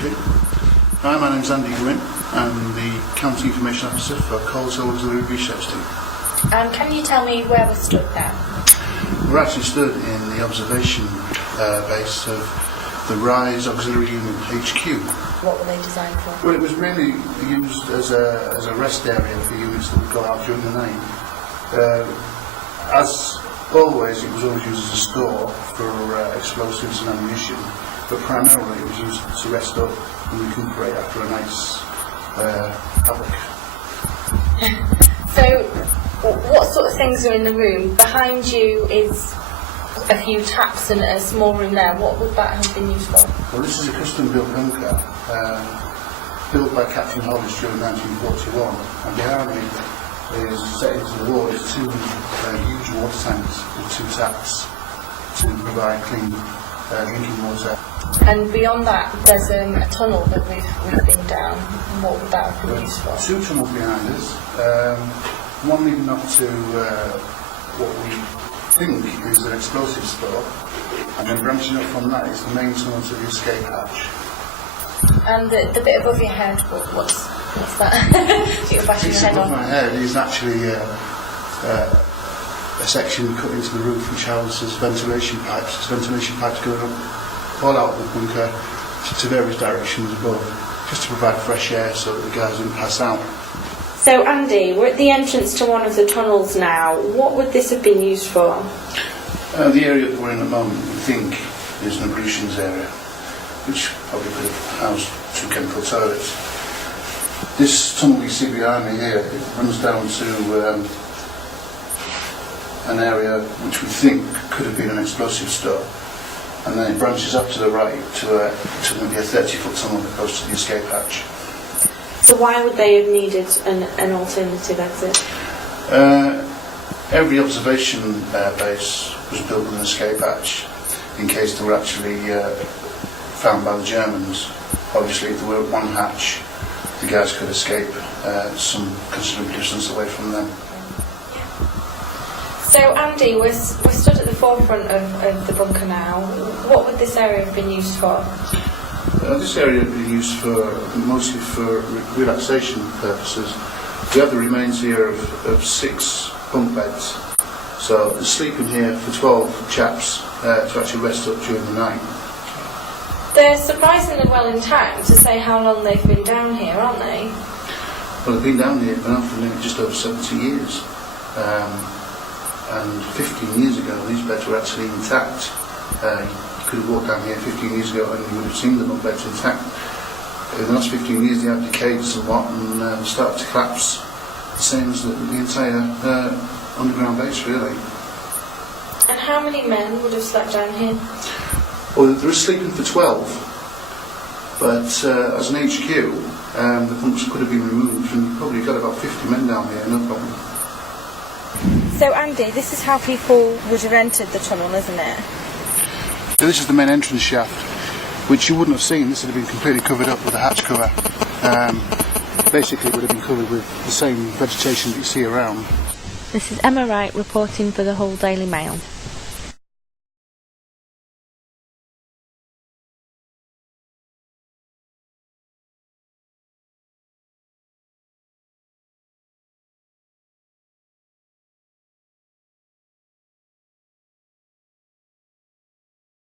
Okay. Hi, my name's Andy Gwynn. I'm the County Information Officer for Coleshill Auxiliary Research Team. And can you tell me where we're stood now? We're actually stood in the observation base of the RISE Auxiliary Unit HQ. What were they designed for? Well, it was mainly used as a rest area for units that would go out during the night. As always, it was always used as a store for explosives and ammunition, but primarily it was used to rest up and recuperate after a night's havoc. So, what sort of things are in the room? Behind you is a few taps and a small room there. What would that have been used for? Well, this is a custom-built bunker built by Captain Hollis during 1941, and behind me is set into the wall is two huge water tanks with two taps to provide clean drinking water. And beyond that, there's a tunnel that we've been down. What would that have been used for? Two tunnels behind us, one leading up to what we think is an explosive store, and then branching up from that is the main tunnel to the escape hatch. And the bit above your head, what's that? You're bashing your head above on? my head is actually a section cut into the roof which houses ventilation pipes. There's ventilation pipes going up all out of the bunker to various directions above, just to provide fresh air so that the guys didn't pass out. So Andy, we're at the entrance to one of the tunnels now. What would this have been used for? The area that we're in at the moment, we think, is an ablutions area, which probably could have housed two chemical toilets. This tunnel you see behind me here, it runs down to an area which we think could have been an explosive store, and then it branches up to the right to maybe a 30-foot tunnel that goes to the escape hatch. So why would they have needed an alternative exit? Every observation base was built with an escape hatch in case they were actually found by the Germans. Obviously, if there were one hatch, the guys could escape some considerable distance away from them. So Andy, we're stood at the forefront of the bunker now. What would this area have been used for? This area would be used mostly for relaxation purposes. We have the remains here of 6 bunk beds, so there's sleeping here for 12 chaps to actually rest up during the night. They're surprisingly well intact to say how long they've been down here, aren't they? Well, they've been down here now for just over 70 years. And 15 years ago, these beds were actually intact. You could have walked down here 15 years ago and you would have seen the bunk beds intact. In the last 15 years, they have decayed somewhat and started to collapse, the same as the entire underground base, really. And how many men would have slept down here? Well, there is sleeping for 12, but as an HQ, the bunks could have been removed, and you've probably got about 50 men down here, no problem. So Andy, this is how people would have entered the tunnel, isn't it? So this is the main entrance shaft, which you wouldn't have seen. This would have been completely covered up with a hatch cover. Basically, it would have been covered with the same vegetation that you see around. This is Emma Wright reporting for the Hull Daily Mail.